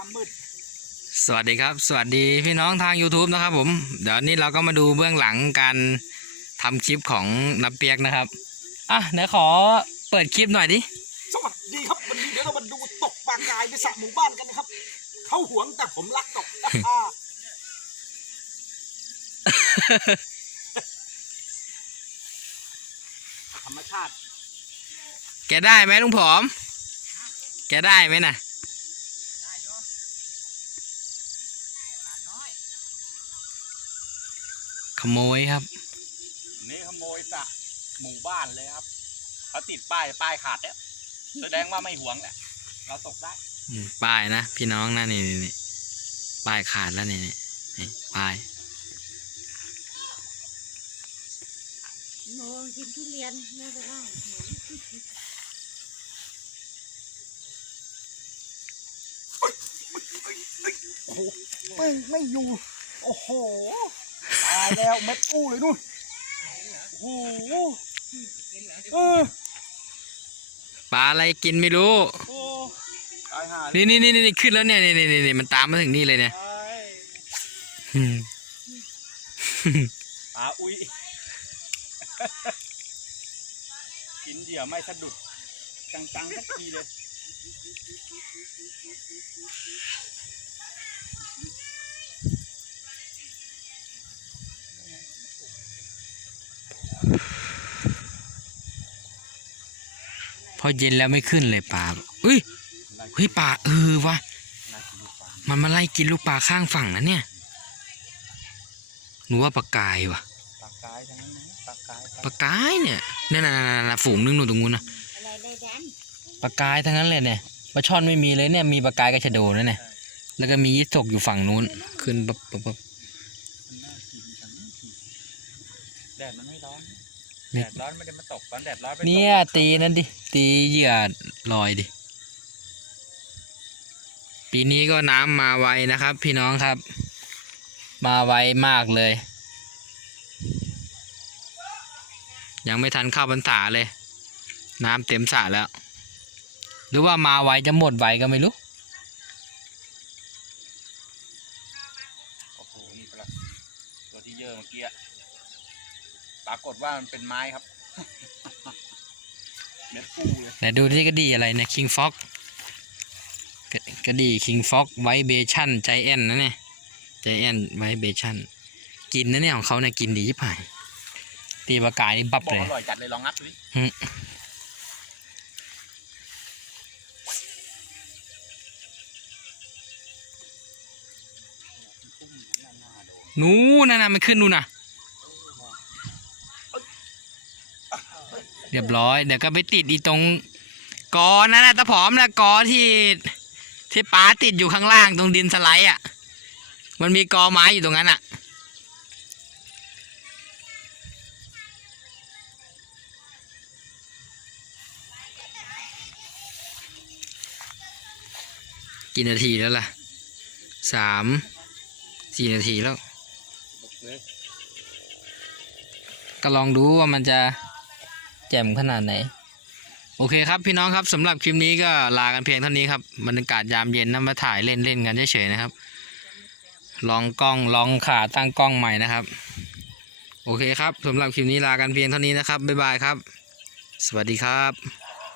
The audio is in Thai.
น้ำมืดสวัสดีครับ สวัสดีพี่น้องทาง YouTube นะครับผม เดี๋ยวนี้เราก็มาดูเบื้องหลังการทำคลิปของน้ำเปียกนะครับ อะเดี๋ยวขอเปิดคลิปหน่อยดิ สวัสดีครับวันนี้เดี๋ยวเรามาดูตกปลากายในสระหมู่บ้านกันนะครับ เขาหวงแต่ผมรักตกอ่าธรรมชาติ แกได้ไหมลุงผอม แกได้ไหมน่ะ ขโมยครับ นี่ขโมยสระหมู่บ้านเลยครับเขาติดป้ายป้ายขาดแล้วแสดงว่าไม่หวงแหละเราตกได้อืมป้ายนะพี่น้องนะนี่นี่นี่ป้ายขาดแล้วนี่นี่นี่ป้ายหนูกินทุเรียนแม่ไปเล่าหนูไม่ไม่อยู่ โอ้โห ตายแล้วเม็ดกู้เลยนู่นโอ้โหเออปลาอะไรกินไม่รู้ โอ้ตายห่านี่นี่นี่นี่ขึ้นแล้วเนี่ยนี่นี่นี่นี่มันตามมาถึงนี่เลยเนี่ยตายอืมอาอุ้ยกินเหยื่อไม่สะดุดจังๆสักทีเลย เย็นแล้วไม่ขึ้นเลยปลาเฮ้ยเฮ้ยปลาเออวะน่ากินลูกปลามันมาไล่กินลูกปลาข้างฝั่งนะเนี่ยหนูว่าปลากายวะปลากายทั้งนั้นนะปลากายปลากายเนี่ยนั่นน่ะนั่นน่ะนั่นน่ะฝูงนึงหนูตรงนู้นนะอะไรได้แดนปลากายทั้งนั้นเลยเนี่ยปลาช่อนไม่มีเลยเนี่ยมีปลากายกับชะโดนั่นเนี่ยแล้วก็มียี่สกอยู่ฝั่งนู้นขึ้นปั๊บปั๊บปั๊บมันน่ากินจังแดดมันไม่ร้อนนี่ แดดร้อนไม่ได้มาตกตอนแดดร้อนไม่ตกเนี่ยตีนั่นดิ ตีเหยื่อลอยดิ ปีนี้ก็น้ำมาไวนะครับ พี่น้องครับ มาไวมากเลย ยังไม่ทันเข้าพรรษาเลย น้ำเต็มสระแล้ว หรือว่ามาไวจะหมดไวก็ไม่รู้โอ้โหนี่ปลาตัวที่เยอะเมื่อกี้อะ ปรากฏว่ามันเป็นไม้ครับ เม็ดกู้เลยไหนดูที่กระดีอะไรเนี่ยคิงฟ็อกกระดีคิงฟ็อกไวเบชั่นใจแอนนะเนี่ยใจแอนไวเบชั่นกินนะเนี่ยของเขาเนี่ยกินดีที่ผายตีปลากายนี่บับบอกเลยอร่อยจัดเลยลองงับดูดิอืมนู้นน่ะนะมันขึ้นนู่นน่ะ เรียบร้อย เดี๋ยวก็ไปติดอีตรงกอนั่นนะตะผอมนะกอที่ที่ป้าติดอยู่ข้างล่างตรงดินสไลด์อะ มันมีกอไม้อยู่ตรงนั้นอะ กี่นาทีแล้วล่ะ สาม สี่นาทีแล้ว ก็ลองดูว่ามันจะ แจ่มขนาดไหน โอเคครับพี่น้องครับสำหรับคลิปนี้ก็ลากันเพียงเท่านี้ครับบรรยากาศยามเย็นนะมาถ่ายเล่นเล่นๆกันเฉยๆนะครับ ลองกล้องลองขาตั้งกล้องใหม่นะครับ โอเคครับสำหรับคลิปนี้ลากันเพียงเท่านี้นะครับบ๊ายบายครับ สวัสดีครับ